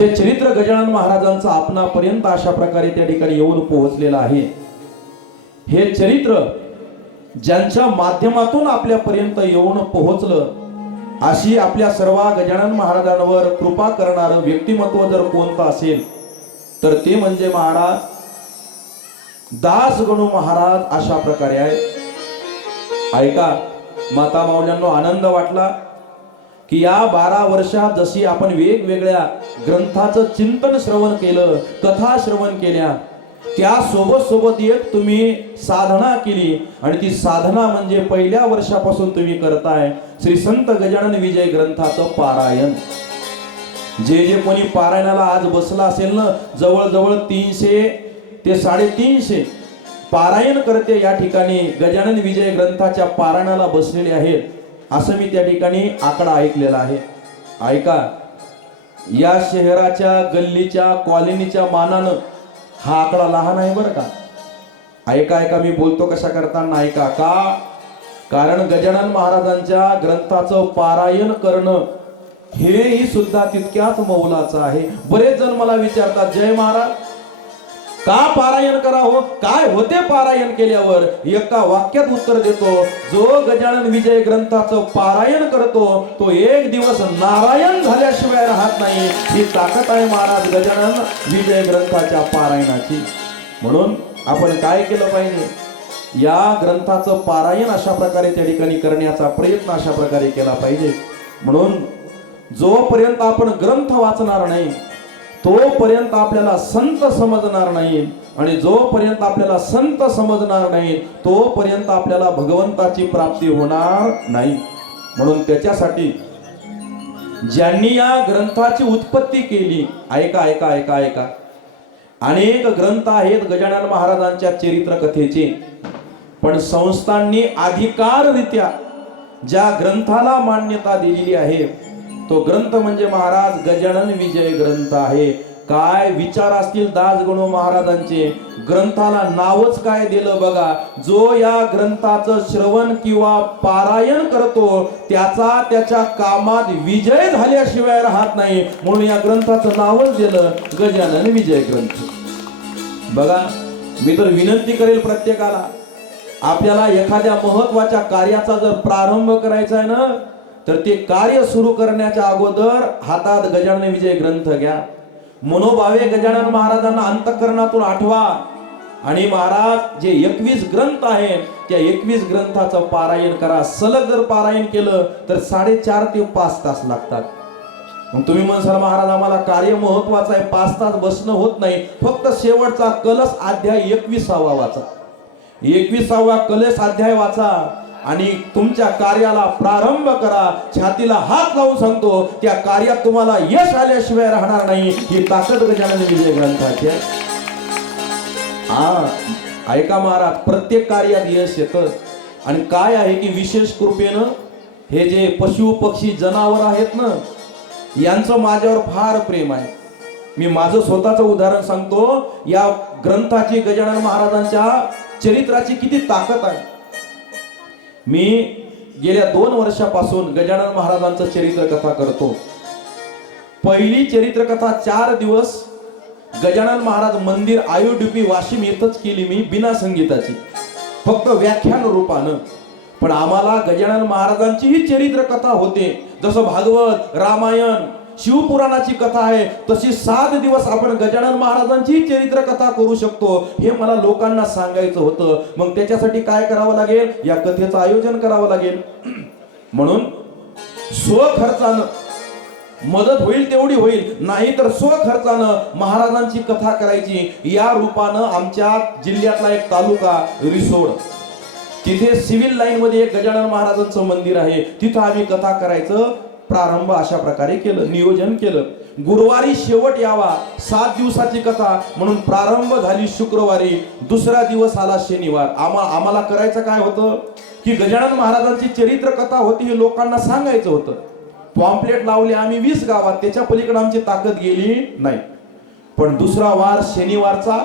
हे चरित्र गजानन महाराजांचं आपणापर्यंत अशा प्रकारे त्या ठिकाणी येऊन पोहोचलेलं आहे। हे चरित्र ज्यांच्या माध्यमातून आपल्यापर्यंत येऊन पोहोचलं अशी आपल्या सर्व गजानन महाराजांवर कृपा करणारं व्यक्तिमत्व जर कोणतं असेल तर ते म्हणजे महाराज दासगणू महाराज अशा प्रकारे आहे। ऐका माता माऊल्यांनो, आनंद वाटला की या 12 वर्षात जशी आपण वेगवेगळ्या ग्रंथाचं चिंतन श्रवण केलं, कथा श्रवण केल्या, त्या सोबत सोबत एक तुम्ही साधना केली आणि ती साधना म्हणजे पहिल्या वर्षापासून तुम्ही करताय श्री संत गजानन विजय ग्रंथाचं पारायण। जे जे कोणी पारायणाला आज बसला असेल ना, जवळजवळ 300 ते 350 पारायण करते या ठिकाणी गजानन विजय ग्रंथाच्या पारायणाला बसलेले आहेत, असं मी त्या ठिकाणी आकडा ऐकलेला आहे। ऐका, या शहराच्या गल्लीच्या कॉलनीच्या मानानं हा आकडा लहान आहे बरं का। ऐका ऐका, मी बोलतो कशा करताना ऐका का, कारण गजानन महाराजांच्या ग्रंथाचं पारायण करणं हेही सुद्धा तितक्याच मौलाचं आहे। बरेच जण मला विचारतात, जय महाराज का पारायण करावं, काय होते पारायण केल्यावर? एका वाक्यात उत्तर देतो, जो गजानन विजय ग्रंथाचं पारायण करतो तो एक दिवस नारायण झाल्याशिवाय राहत नाही। ही ताकद आहे महाराज गजानन विजय ग्रंथाच्या पारायणाची। म्हणून आपण काय केलं पाहिजे, या ग्रंथाचं पारायण अशा प्रकारे त्या ठिकाणी करण्याचा प्रयत्न अशा प्रकारे केला पाहिजे। म्हणून जोपर्यंत आपण ग्रंथ वाचणार नाही तोपर्यंत आपल्याला संत समजणार नाही, आणि जोपर्यंत आपल्याला संत समजणार नाही तोपर्यंत आपल्याला भगवंताची प्राप्ती होणार नाही। म्हणून त्याच्यासाठी ज्यांनी या ग्रंथाची उत्पत्ती केली, ऐका ऐका ऐका ऐका, अनेक ग्रंथ आहेत गजानन महाराजांच्या चरित्र कथेचे, पण संस्थांनी अधिकाररित्या ज्या ग्रंथाला मान्यता दिलेली आहे तो ग्रंथ म्हणजे महाराज गजानन विजय ग्रंथ आहे। काय विचार असतील दासगणू महाराजांचे, ग्रंथाला नावच काय दिलं बघा। जो या ग्रंथाचं श्रवण किंवा पारायण करतो त्याचा त्याच्या कामात विजय झाल्याशिवाय राहत नाही, म्हणून या ग्रंथाचं नावच दिलं गजानन विजय ग्रंथ। बघा, मी तर विनंती करेल प्रत्येकाला, आपल्याला एखाद्या महत्वाच्या कार्याचा जर प्रारंभ करायचा आहे ना, तर ते कार्य सुरू करण्याच्या अगोदर हातात गजानन विजय ग्रंथ घ्या। मनोभावे गजानन महाराजांना अंतःकरणातून आठवा, आणि महाराज जे 21 ग्रंथ आहेत त्या 21 ग्रंथाचं पारायण करा। सलग जर पारायण केलं तर 4.5 ते 5 तास लागतात। मग तुम्ही म्हणसाल महाराज आम्हाला कार्य महत्वाचं आहे, 5 तास बसणं होत नाही, फक्त शेवटचा कलश अध्याय 21वा वाचा, 21वा कलश अध्याय वाचा आणि तुमच्या कार्याला प्रारंभ करा। छातीला हात लावून सांगतो, त्या कार्यात तुम्हाला यश आल्याशिवाय राहणार नाही। ही ताकद गजानन विजय ग्रंथाची आहे। ऐका महाराज, प्रत्येक कार्यात यश येतं, आणि काय आहे की विशेष कृपेनं हे जे पशु पक्षी जनावर आहेत ना, यांचं माझ्यावर फार प्रेम आहे। मी माझं स्वतःचं उदाहरण सांगतो, या ग्रंथाची गजानन महाराजांच्या चरित्राची किती ताकद आहे। मी गेल्या 2 वर्षापासून गजानन महाराजांचं चरित्र कथा करतो। पहिली चरित्र कथा 4 दिवस गजानन महाराज मंदिर आयुड्युपी वाशिम येथच केली मी, बिना संगीताची, फक्त व्याख्यान रूपानं। पण आम्हाला गजानन महाराजांची ही चरित्र कथा होते, जसं भागवत, रामायण, शिवपुराणाची कथा आहे, तशी 7 दिवस आपण गजानन महाराजांची चरित्र कथा करू शकतो, हे मला लोकांना सांगायचं होतं। मग त्याच्यासाठी काय करावं लागेल, या कथेचं आयोजन करावं लागेल। म्हणून स्वखर्चानं मदत होईल तेवढी होईल, नाही तर स्वखर्चानं महाराजांची कथा करायची। या रूपानं आमच्या जिल्ह्यातला एक तालुका रिसोड, तिथे सिव्हिल लाईन मध्ये एक गजानन महाराजांचं मंदिर आहे, तिथं आम्ही कथा करायचं प्रारंभ अशा प्रकारे केलं, नियोजन केलं। गुरुवारी शेवट यावा, 7 दिवसाची कथा म्हणून प्रारंभ झाली शुक्रवारी, दुसरा दिवस आला शनिवार। आम्हाला करायचं काय होतं की गजानन महाराजांची चरित्र कथा होती हे लोकांना सांगायचं होतं। पॉम्पलेट लावले आम्ही 20 गावात, त्याच्या पलीकडे आमची ताकद गेली नाही। पण दुसरा वार शनिवारचा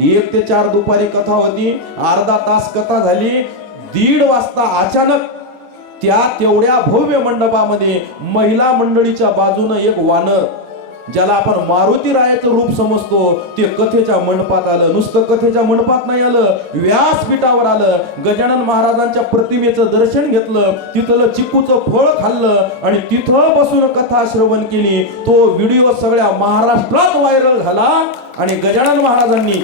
1 ते 4 दुपारी कथा होती, अर्धा तास कथा झाली, 1:30 वाजता अचानक त्या तेवढ्या भव्य मंडपामध्ये महिला मंडळीच्या बाजूने एक वानर ज्याला आपण मारुती रायाचं रूप समजतो ते कथेच्या मंडपात आलं. नुसतं कथेच्या मंडपात नाही आलं, व्यासपीठावर आलं. गजानन महाराजांच्या प्रतिमेचं दर्शन घेतलं, तिथलं चिकूचं फळ खाल्लं आणि तिथं बसून कथा श्रवण केली. तो व्हिडिओ सगळ्या महाराष्ट्रात व्हायरल झाला. आणि गजानन महाराजांनी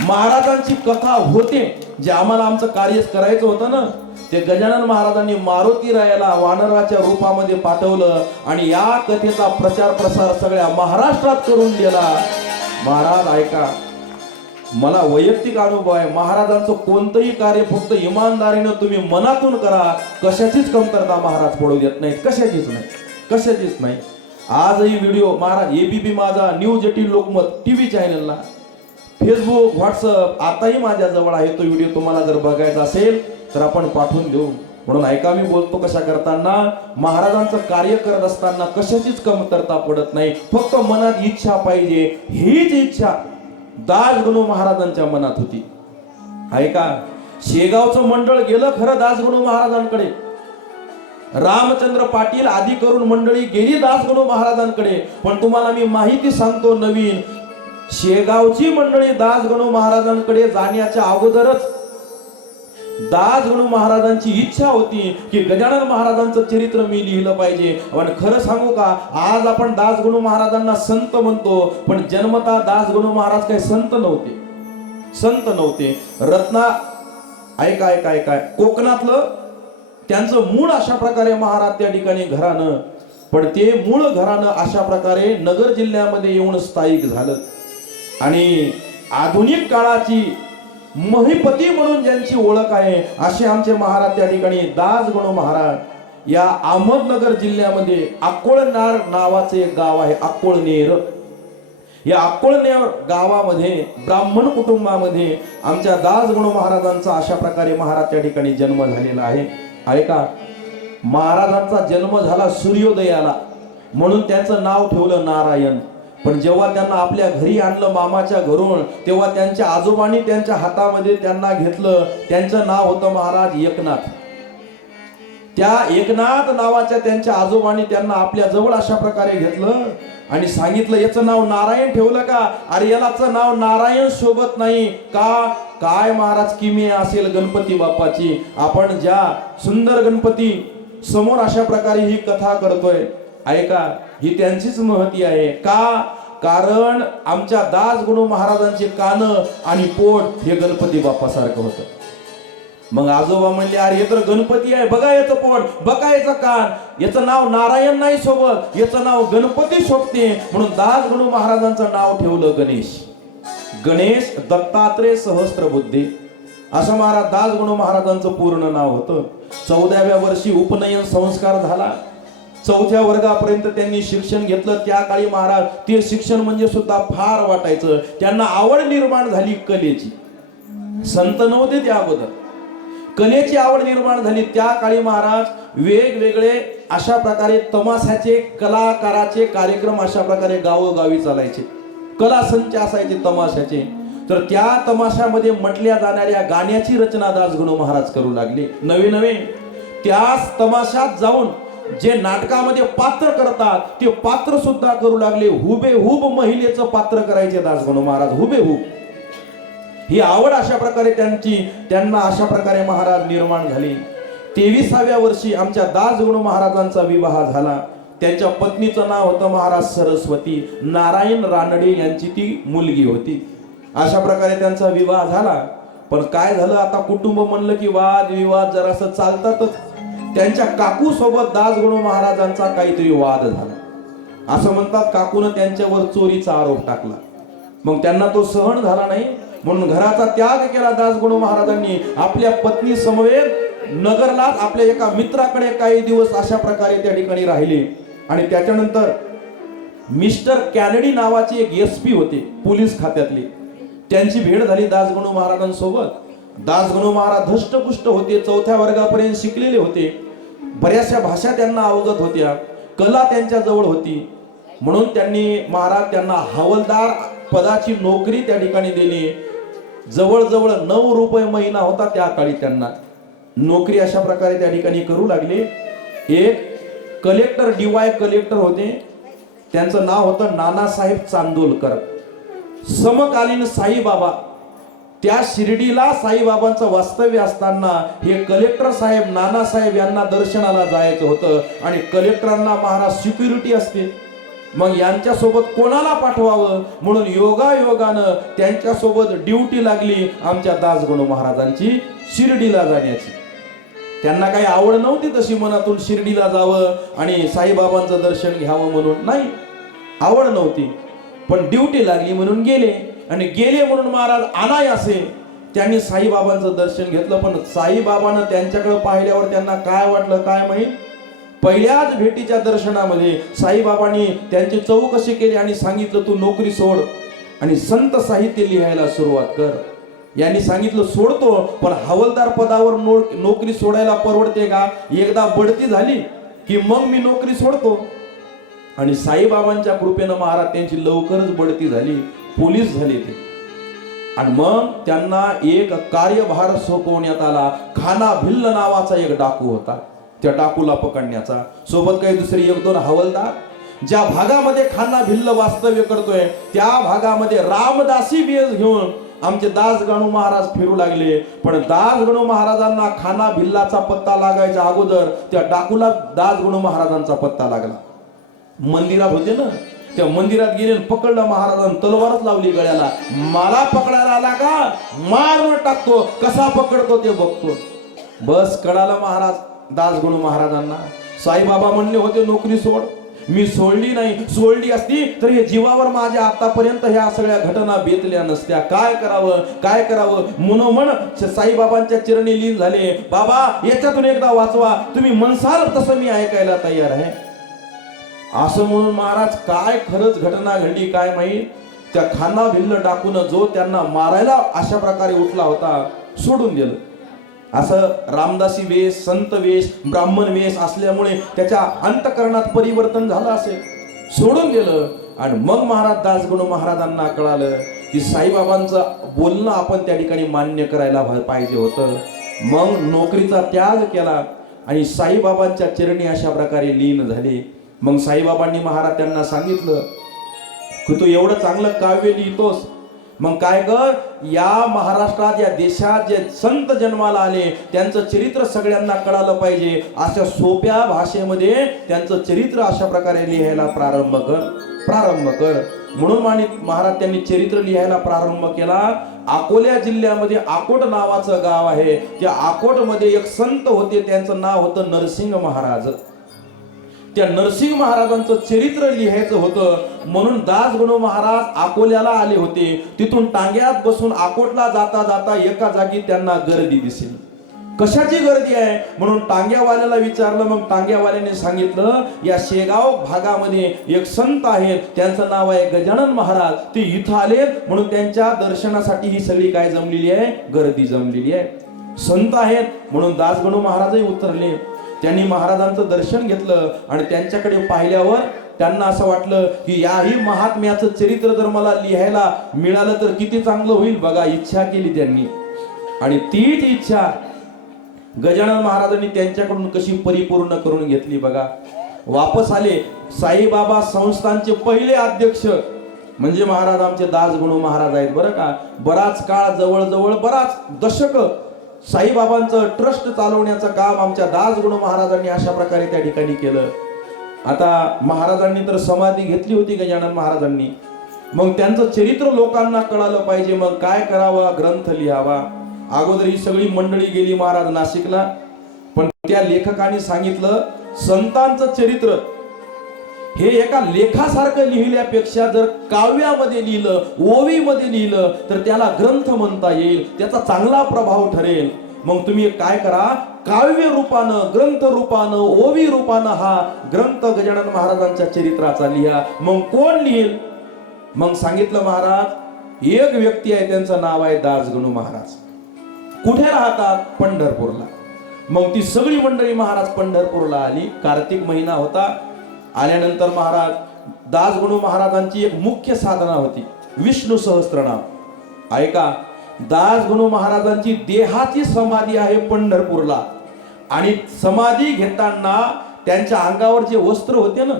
महाराजांची कथा होते जे आम्हाला आमचं कार्य करायचं होतं ना, ते गजानन महाराजांनी मारुती रायाला वानराच्या रूपामध्ये पाठवलं आणि या कथेचा प्रचार प्रसार सगळ्या महाराष्ट्रात करून दिला. महाराज ऐका, मला वैयक्तिक अनुभव आहे. महाराजांचं कोणतंही कार्य फक्त इमानदारीनं तुम्ही मनातून करा, कशाचीच कमतरता महाराज पडू देत नाहीत. कशाचीच नाही, कशाचीच नाही. आजही व्हिडिओ महाराज एबीपी माझा, न्यूज 18 लोकमत टीव्ही चॅनलला, फेसबुक, व्हॉट्सअप आताही माझ्या जवळ आहे. तो व्हिडिओ तुम्हाला जर बघायचा असेल तर आपण पाठवून देऊ. म्हणून ऐका, मी बोलतो कशा करताना, महाराजांचं कार्य करत असताना कशाचीच कमतरता पडत नाही. फक्त मनात इच्छा पाहिजे. हीच इच्छा दासगणू महाराजांच्या मनात होती. ऐका, शेगावचं मंडळ गेलं खरं दासगणू महाराजांकडे. रामचंद्र पाटील आदी करून मंडळी गेली दासगणू महाराजांकडे. पण तुम्हाला मी माहिती सांगतो नवीन, शेगावची मंडळी दासगणू महाराजांकडे जाण्याच्या अगोदरच दासगणू महाराजांची इच्छा होती की गजानन महाराजांचं चरित्र मी लिहिलं पाहिजे. पण खरं सांगू का, आज आपण दासगणू महाराजांना संत म्हणतो, पण जन्मता दासगणू महाराज काही संत नव्हते, संत नव्हते. रत्ना ऐका ऐका ऐका, कोकणातलं त्यांचं मूळ अशा प्रकारे महाराज त्या ठिकाणी घराणं, पण ते मूळ घराणं अशा प्रकारे नगर जिल्ह्यामध्ये येऊन स्थायिक झालं. आणि आधुनिक काळाची महिपती म्हणून ज्यांची ओळख आहे असे आमचे महाराज त्या ठिकाणी दासगणू महाराज या अहमदनगर जिल्ह्यामध्ये अक्कोळनेर नावाचे एक गाव आहे. अक्कोळनेर, या अक्कोळनेर गावामध्ये ब्राह्मण कुटुंबामध्ये आमच्या दासगणू महाराजांचा अशा प्रकारे महाराज त्या ठिकाणी जन्म झालेला आहे. ऐका, महाराजांचा जन्म झाला सूर्योदयाला म्हणून त्यांचं नाव ठेवलं नारायण. पण जेव्हा त्यांना आपल्या घरी आणलं मामाच्या घरून, तेव्हा त्यांच्या आजोबांनी त्यांच्या हातामध्ये त्यांना घेतलं. त्यांचं नाव होतं महाराज एकनाथ. त्या एकनाथ नावाच्या त्यांच्या आजोबांनी त्यांना आपल्या जवळ अशा प्रकारे घेतलं आणि सांगितलं, याचं नाव नारायण ठेवलं का? अरे याचं नाव नारायण शोभत नाही का? काय महाराज किमया असेल गणपती बाप्पाची. आपण ज्या सुंदर गणपती समोर अशा प्रकारे ही कथा करतोय, ऐका, ही त्यांचीच महती आहे. का? कारण आमच्या दासगणू महाराजांचे कान आणि पोट हे गणपती बाप्पा सारखं होतं. मग आजोबा म्हणले, अरे हे तर गणपती आहे, बघा याचं पोट, बघा याचं कान, याचं नाव नारायण नाही सोबत, याचं नाव गणपती शोभते. म्हणून दासगणू महाराजांचं नाव ठेवलं गणेश. गणेश दत्तात्रय सहस्त्रबुद्धे असं महाराज दासगणू महाराजांचं पूर्ण नाव होतं. 14व्या वर्षी उपनयन संस्कार झाला. 4थ्या वर्गापर्यंत त्यांनी शिक्षण घेतलं. त्या काळी महाराज ते शिक्षण म्हणजे सुद्धा फार वाटायचं. त्यांना आवड निर्माण झाली कलेची. संत नव्हते त्या अगोदर, कलेची आवड निर्माण झाली. त्या काळी महाराज वेगवेगळे अशा प्रकारे तमाशाचे, कलाकाराचे कार्यक्रम अशा प्रकारे गावोगावी चालायचे. कला संच असायचे तमाशाचे. तर त्या तमाशामध्ये म्हटल्या जाणाऱ्या गाण्याची रचना दासगणू महाराज करू लागले. नवे नवे त्याच तमाशात जाऊन जे नाटकामध्ये पात्र करतात ते पात्र सुद्धा करू लागले. हुबेहूब महिलेचं पात्र करायचे दासगणू महाराज, हुबेहूब. ही आवड अशा प्रकारे त्यांना अशा प्रकारे महाराज निर्माण झाली. 23व्या वर्षी आमच्या दासगणू महाराजांचा विवाह झाला. त्यांच्या पत्नीचं नाव होतं महाराज सरस्वती. नारायण रानडे यांची ती मुलगी होती. अशा प्रकारे त्यांचा विवाह झाला. पण काय झालं, आता कुटुंब म्हणलं की वाद विवाद जरासं चालतातच. त्यांच्या काकू सोबत दासगणू महाराजांचा काहीतरी वाद झाला. असं म्हणतात काकून त्यांच्यावर चोरीचा आरोप टाकला. मग त्यांना तो सहन झाला नाही, म्हणून घराचा त्याग केला दासगणू महाराजांनी. आपल्या पत्नी समवेत नगरलाच आपल्या एका मित्राकडे काही दिवस अशा प्रकारे त्या ठिकाणी राहिले. आणि त्याच्यानंतर मिस्टर कॅनडी नावाचे एक SP होते पोलीस खात्यातले. त्यांची भेट झाली दासगणू महाराजांसोबत. दासगणू महाराज धष्टपुष्ट होते, 4थ्या वर्गापर्यंत शिकलेले होते. बऱ्याचशा भाषा त्यांना अवगत होत्या, कला त्यांच्या जवळ होती. म्हणून महाराज त्यांना हवालदार पदाची नोकरी त्या ठिकाणी दिली. जवळजवळ 9 रुपये महिना होता त्या काळी त्यांना. नोकरी अशा प्रकारे त्या ठिकाणी करू लागले. एक कलेक्टर, DY कलेक्टर होते, त्यांचं नाव होतं नानासाहेब चांदोलकर, समकालीन साईबाबा. त्या शिर्डीला साईबाबांचं वास्तव्य असताना हे कलेक्टर साहेब नानासाहेब यांना दर्शनाला जायचं होतं आणि कलेक्टरांना महाराज सिक्युरिटी असते, मग यांच्यासोबत कोणाला पाठवावं म्हणून योगायोगानं त्यांच्यासोबत ड्युटी लागली आमच्या दासगणू महाराजांची शिर्डीला जाण्याची. त्यांना काही आवड नव्हती तशी मनातून शिर्डीला जावं आणि साईबाबांचं दर्शन घ्यावं म्हणून, नाही, आवड नव्हती, पण ड्युटी लागली म्हणून गेले. आणि गेले म्हणून महाराज अनायासे त्यांनी साईबाबांचं दर्शन घेतलं. पण साईबाबांना त्यांच्याकडे पाहिल्यावर त्यांना काय वाटलं काय माहित, पहिल्याच भेटीच्या दर्शनामध्ये साईबाबांनी त्यांची चौकशी केली आणि सांगितलं तू नोकरी सोड आणि संत साहित्य लिहायला सुरुवात कर. यांनी सांगितलं सोडतो, पण हवालदार पदावर नोकरी सोडायला परवडते का, एकदा बढती झाली की मग मी नोकरी सोडतो. आणि साईबाबांच्या कृपेनं महाराज त्यांची लवकरच बढती झाली, पोलीस झाले ते. आणि मग त्यांना एक कार्यभार सोपवण्यात आला. खाना भिल्ल नावाचा एक डाकू होता, त्या डाकूला पकडण्याचा, सोबत काही दुसरे एक दोन हवालदार. ज्या भागामध्ये खाना भिल्ल वास्तव्य करतोय त्या भागामध्ये रामदासी वेश घेऊन आमचे दासगणू महाराज फिरू लागले. पण दासगणू महाराजांना खाना भिल्लाचा पत्ता लागायच्या अगोदर त्या डाकूला दासगणू महाराजांचा पत्ता लागला. मंदिरात होते ना, त्या मंदिरात गेले, पकडलं महाराजांनी, तलवारच लावली गळ्याला. मला पकडायला आला का, मारून टाकतो, कसा पकडतो ते बघतो. बस कळालं महाराज दासगणू महाराजांना. साईबाबा म्हणले होते नोकरी सोड, मी सोडली नाही, सोडली असती तर हे जीवावर माझ्या आतापर्यंत ह्या सगळ्या घटना बेतल्या नसत्या. काय करावं काय करावं मनोमन साईबाबांच्या चरणी लीन झाले. बाबा याच्यातून एकदा वाचवा, तुम्ही म्हणसाल तसं मी ऐकायला तयार आहे. असं म्हणून महाराज काय खरंच घटना घडली काय माहित, त्या खाना भिल्ल डाकून जो त्यांना मारायला अशा प्रकारे उठला होता सोडून दिलं. असं रामदासी वेश, संत वेश, ब्राह्मण वेश असल्यामुळे त्याच्या अंतकरणात परिवर्तन झालं असेल, सोडून गेलं. आणि मग महाराज दासगणू महाराजांना कळालं की साईबाबांचं बोलणं आपण त्या ठिकाणी मान्य करायला पाहिजे होतं. मग नोकरीचा त्याग केला आणि साईबाबांच्या चरणी अशा प्रकारे लीन झाले. मग साईबाबांनी महाराज त्यांना सांगितलं की तू एवढं चांगलं काव्य लिहितोस, मग काय कर, या महाराष्ट्रात या देशात जे संत जन्माला आले त्यांचं चरित्र सगळ्यांना कळालं पाहिजे, अशा सोप्या भाषेमध्ये त्यांचं चरित्र अशा प्रकारे लिहायला प्रारंभ कर. म्हणून महाराज त्यांनी चरित्र लिहायला प्रारंभ केला. अकोला जिल्ह्यामध्ये अकोट नावाचं गाव आहे, त्या अकोटमध्ये एक संत होते, त्यांचं नाव होतं नरसिंह महाराज. त्या नरसिंह महाराजांचं चरित्र लिहायचं होतं म्हणून दासगणू महाराज अकोल्याला आले होते. तिथून टांग्यात बसून अकोटला जाता जाता एका जागी त्यांना गर्दी दिसली. कशाची गर्दी आहे म्हणून टांग्यावाल्याला विचारलं. मग टांग्यावाल्याने सांगितलं या शेगाव भागामध्ये एक संत आहेत, त्यांचं नाव आहे गजानन महाराज, ते इथं आले म्हणून त्यांच्या दर्शनासाठी ही सगळी काय जमलेली आहे, गर्दी जमलेली आहे. संत आहेत म्हणून दासगणू महाराजही उतरले. त्यांनी महाराजांचं दर्शन घेतलं आणि त्यांच्याकडे पाहिल्यावर त्यांना असं वाटलं की याही महात्म्याचं चरित्र जर मला लिहायला मिळालं तर किती चांगलं होईल. बघा, इच्छा केली त्यांनी आणि तीच इच्छा गजानन महाराजांनी त्यांच्याकडून कशी परिपूर्ण करून घेतली. बघा, वापस आले. साईबाबा संस्थानचे पहिले अध्यक्ष म्हणजे महाराज आमचे दासगणू महाराज आहेत बरं का. बराच काळ, जवळजवळ बराच दशक साईबाबांचं ट्रस्ट चालवण्याचं काम आमच्या दासगणू महाराजांनी अशा प्रकारे त्या ठिकाणी केलं. आता महाराजांनी तर समाधी घेतली होती गजानन महाराजांनी, मग त्यांचं चरित्र लोकांना कळालं पाहिजे. मग काय करावा, ग्रंथ लिहावा. अगोदर ही सगळी मंडळी गेली महाराज नाशिकला, पण त्या लेखकाने सांगितलं संतांचं चरित्र हे एका लेखासारखं लिहिल्यापेक्षा जर काव्यामध्ये लिहिलं, ओवीमध्ये लिहिलं तर त्याला ग्रंथ म्हणता येईल, त्याचा चांगला प्रभाव ठरेल. मग तुम्ही काय करा, काव्य रूपानं, ग्रंथ रूपानं, ओवी रूपानं हा ग्रंथ गजानन महाराजांच्या चरित्राचा लिहा. मग कोण लिहिल? मग सांगितलं महाराज एक व्यक्ती आहे, त्यांचं नाव आहे दासगणू महाराज. कुठे राहतात? पंढरपूरला. मग ती सगळी मंडळी महाराज पंढरपूरला आली. कार्तिक महिना होता. आल्यानंतर महाराज दासगणू महाराजांची एक मुख्य साधना होती विष्णू सहस्त्रनाम. ऐका, दासगणू महाराजांची देहाची समाधी आहे पंढरपूरला आणि समाधी घेताना त्यांच्या अंगावर जे वस्त्र होते ना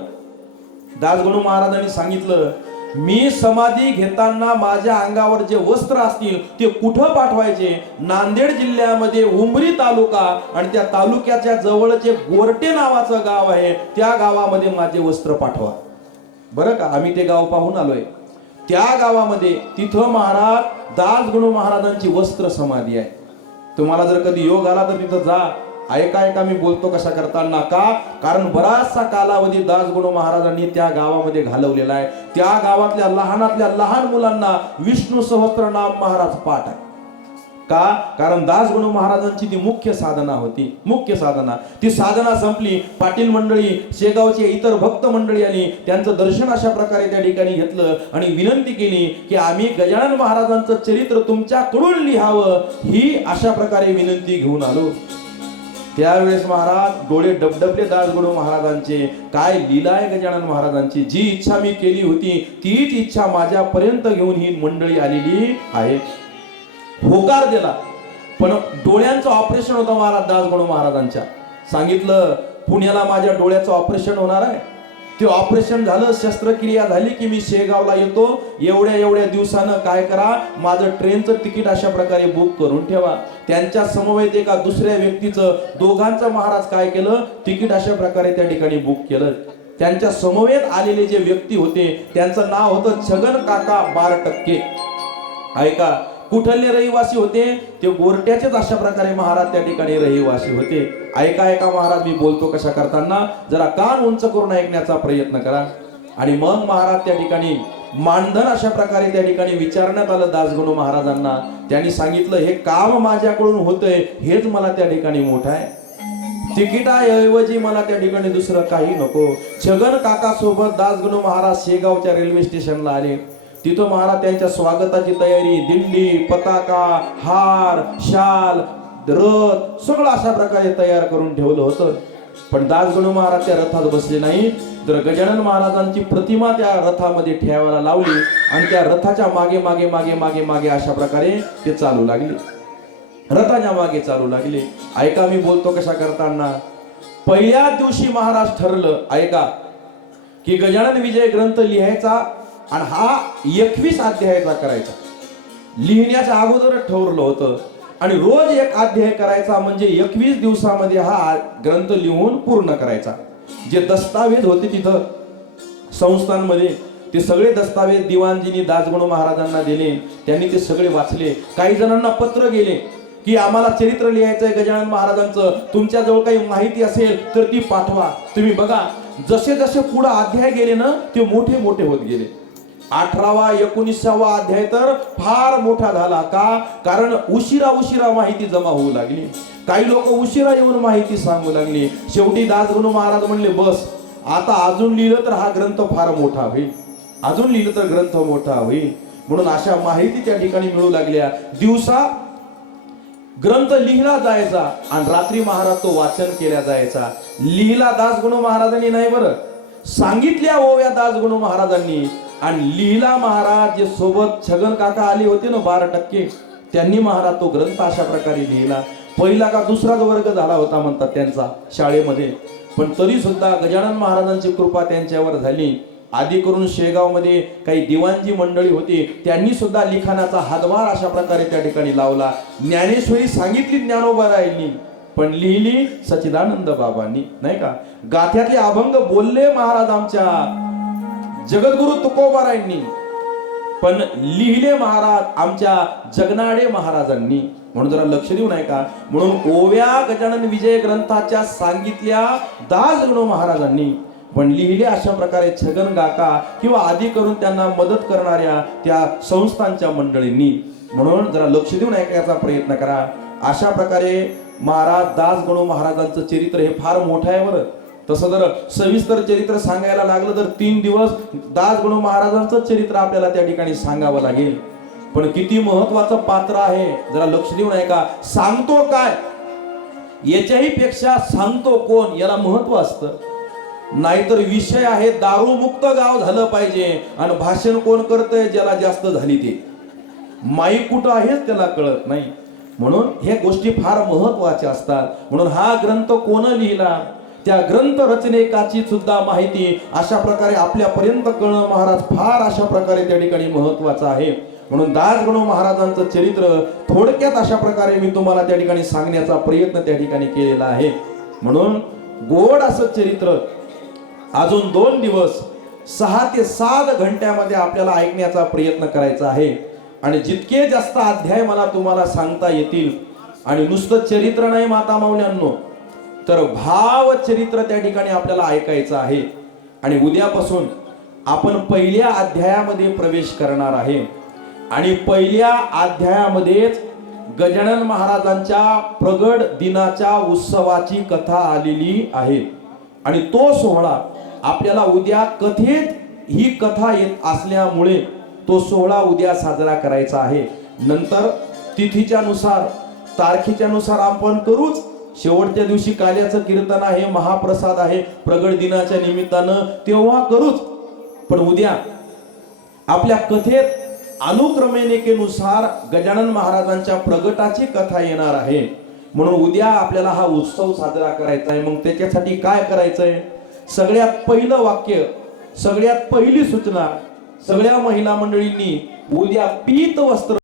दासगणू महाराजांनी सांगितलं, मी समाधी घेताना माझ्या अंगावर जे वस्त्र असतील ते कुठं पाठवायचे? नांदेड जिल्ह्यामध्ये उमरी तालुका आणि त्या तालुक्याच्या जवळचे गोरटे नावाचं गाव आहे, त्या गावामध्ये माझे वस्त्र पाठवा. बरं का, आम्ही ते गाव पाहून आलोय. त्या गावामध्ये तिथं महाराज दासगणू महाराजांची वस्त्र समाधी आहे. तुम्हाला जर कधी योग आला तर तिथं जा. ऐका मी बोलतो कशा करताना का, कारण बराचसा कालावधी दासगणू महाराजांनी त्या गावामध्ये घालवलेला आहे. त्या गावातल्या लहानातल्या लहान मुलांना विष्णू सहस्त्रनाम महाराज पाठ आहे. का? कारण दासगणू महाराजांची ती मुख्य साधना होती. मुख्य साधना, ती साधना संपली. पाटील मंडळी, शेगावचे इतर भक्त मंडळी आली, त्यांचं दर्शन अशा प्रकारे त्या ठिकाणी घेतलं आणि विनंती केली की आम्ही गजानन महाराजांचं चरित्र तुमच्याकडून लिहावं, ही अशा प्रकारे विनंती घेऊन आलो. त्यावेळेस महाराज डोळे डबडबले दासगणू महाराजांचे. काय लीला आहे गजानन महाराजांची. जी इच्छा मी केली होती तीच इच्छा माझ्यापर्यंत घेऊन ही मंडळी आलेली आहे. होकार दिला. पण डोळ्यांचं ऑपरेशन होतं महाराज दासगणू महाराजांच्या. सांगितलं पुण्याला माझ्या डोळ्याचं ऑपरेशन होणार आहे. ते ऑपरेशन झालं, शस्त्रक्रिया झाली की मी शेगावला येतो. एवढ्या दिवसानं काय करा, माझं ट्रेनचं तिकीट अशा प्रकारे बुक करून ठेवा. त्यांच्या समवेत एका दुसऱ्या व्यक्तीचं, दोघांचं महाराज काय केलं, तिकीट अशा प्रकारे त्या ठिकाणी बुक केलं. त्यांच्या समवेत आलेले जे व्यक्ती होते त्यांचं नाव होतं छगन काका 12%. ऐका, कुठले रहिवासी होते? ते गोरट्याचेच अशा प्रकारे महाराज त्या ठिकाणी रहिवासी होते. ऐका महाराज मी बोलतो कशा करताना, जरा कान उंच करून ऐकण्याचा प्रयत्न करा. आणि मग महाराज त्या ठिकाणी मानधन अशा प्रकारे त्या ठिकाणी विचारण्यात आलं दासगणू महाराजांना. त्यांनी सांगितलं हे काम माझ्याकडून होतंय, हेच मला त्या ठिकाणी मोठं आहे. तिकिटाऐवजी मला त्या ठिकाणी दुसरं काही नको. छगन काका सोबत दासगणू महाराज शेगावच्या रेल्वे स्टेशनला आले. तिथं महाराज त्यांच्या स्वागताची तयारी, दिंडी, पताका, हार, शाल, रथ सगळं अशा प्रकारे तयार करून ठेवलं होतं. पण दासगणू महाराज त्या रथात बसले नाही, तर गजानन महाराजांची प्रतिमा त्या रथामध्ये ठेवायला लावली आणि त्या रथाच्या मागे मागे मागे मागे मागे अशा प्रकारे ते चालू लागले. रथाच्या मागे चालू लागले. ऐका मी बोलतो कशा करताना, पहिल्या दिवशी महाराज ठरलं, ऐका, की गजानन विजय ग्रंथ लिहायचा आणि हा 21 अध्यायाचा करायचा. लिहिण्याच्या अगोदरच ठरवलं होतं आणि रोज एक अध्याय करायचा, म्हणजे 21 दिवसामध्ये हा ग्रंथ लिहून पूर्ण करायचा. जे दस्तावेज होते तिथं संस्थांमध्ये, ते सगळे दस्तावेज दिवाणजींनी दासगणू महाराजांना दिले. त्यांनी ते सगळे वाचले. काही जणांना पत्र गेले की आम्हाला चरित्र लिहायचंय गजानन महाराजांचं, तुमच्याजवळ काही माहिती असेल तर ती पाठवा. तुम्ही बघा, जसे जसे पुढे अध्याय गेले ना, ते मोठे मोठे होत गेले. 18वा 19वा अध्याय तर फार मोठा झाला. का? कारण उशिरा माहिती जमा होऊ लागली. काही लोक उशिरा येऊन माहिती सांगू लागली. शेवटी दासगणू महाराज म्हणले, बस आता अजून लिहिलं तर हा ग्रंथ फार मोठा होईल, अजून लिहिलं तर ग्रंथ मोठा होईल. म्हणून अशा माहिती त्या ठिकाणी मिळू लागल्या. दिवसा ग्रंथ लिहिला जायचा आणि रात्री महाराज तो वाचन केला जायचा. लिहिला दासगणू महाराजांनी नाही, बरं सांगितल्या ओव्या दासगणू महाराजांनी. आणि लिहिला महाराज जे सोबत छगन काका आले होते ना 12%, त्यांनी महाराज तो ग्रंथ अशा प्रकारे लिहिला. पहिला का दुसराच वर्ग झाला होता म्हणतात त्यांचा शाळेमध्ये, पण तरी सुद्धा गजानन महाराजांची कृपा त्यांच्यावर झाली. आधी करून शेगावमध्ये काही दिवाणजी मंडळी होती, त्यांनी सुद्धा लिखाणाचा हातभार अशा प्रकारे त्या ठिकाणी लावला. ज्ञानेश्वरी सांगितली ज्ञानोबारायांनी, पण लिहिली सच्चिदानंद बाबांनी, नाही का. गाथ्यातले अभंग बोलले महाराज आमच्या जगद्गुरु तुकोबारायांनी, पण लिहिले महाराज आमच्या जगनाडे महाराजांनी. म्हणून जरा लक्ष देऊ नाही का. म्हणून ओव्या गजानन विजय ग्रंथाच्या सांगितल्या दासगणू महाराजांनी, पण लिहिले अशा प्रकारे छगन काका किंवा आधी करून त्यांना मदत करणाऱ्या त्या संस्थांच्या मंडळींनी. म्हणून जरा लक्ष देऊन ऐकण्याचा प्रयत्न करा. अशा प्रकारे महाराज दासगणू महाराजांचं चरित्र हे फार मोठं आहे. बरं तसं जर सविस्तर चरित्र सांगायला लागलं तर 3 दिवस दासगणू महाराजांचं चरित्र आपल्याला त्या ठिकाणी सांगावं लागेल. पण किती महत्वाचं पात्र आहे जरा लक्ष देऊन ऐका. सांगतो काय याच्याही पेक्षा सांगतो कोण याला महत्व असतं. नाहीतर विषय आहे दारूमुक्त गाव झालं पाहिजे आणि भाषण कोण करतंय ज्याला जास्त झाली ते माईक कुठं आहेच त्याला कळत नाही. म्हणून हे गोष्टी फार महत्वाच्या असतात. म्हणून हा ग्रंथ कोण लिहिला त्या ग्रंथ रचनेकाची सुद्धा माहिती अशा प्रकारे आपल्यापर्यंत कळणं महाराज फार अशा प्रकारे त्या ठिकाणी महत्वाचं आहे. म्हणून दासगणू महाराजांचं चरित्र थोडक्यात अशा प्रकारे मी तुम्हाला त्या ठिकाणी सांगण्याचा प्रयत्न त्या ठिकाणी केलेला आहे. म्हणून गोड असं चरित्र अजून 2 दिवस 6 ते 7 घंट्यामध्ये आपल्याला ऐकण्याचा प्रयत्न करायचा आहे. आणि जितके जास्त अध्याय मला तुम्हाला सांगता येतील, आणि नुसतं चरित्र नाही माता माऊल्यांनो, तर भाव चरित्र त्या ठिकाणी आपल्याला ऐकायचं आहे. आणि उद्यापासून आपण पहिल्या अध्यायामध्ये प्रवेश करणार आहे. आणि पहिल्या अध्यायामध्येच गजानन महाराजांच्या प्रगट दिनाच्या उत्सवाची कथा आलेली आहे. आणि तो सोहळा आपल्याला उद्या कथेत ही कथा येत असल्यामुळे तो सोहळा उद्या साजरा करायचा आहे. नंतर तिथीच्या नुसार तारखेच्या नुसार आपण करूच. शेवटच्या दिवशी काल्याचं कीर्तन आहे, महाप्रसाद आहे, प्रगट दिनाच्या निमित्तानं तेव्हा करूच. पण उद्या आपल्या कथेत अनुक्रमणिकेनुसार गजानन महाराजांच्या प्रगटाची कथा येणार आहे. म्हणून उद्या आपल्याला हा उत्सव साजरा करायचा आहे. मग त्याच्यासाठी काय करायचंय? सगळ्यात पहिलं वाक्य, सगळ्यात पहिली सूचना, सगळ्या महिला मंडळींनी उद्या पीत वस्त्र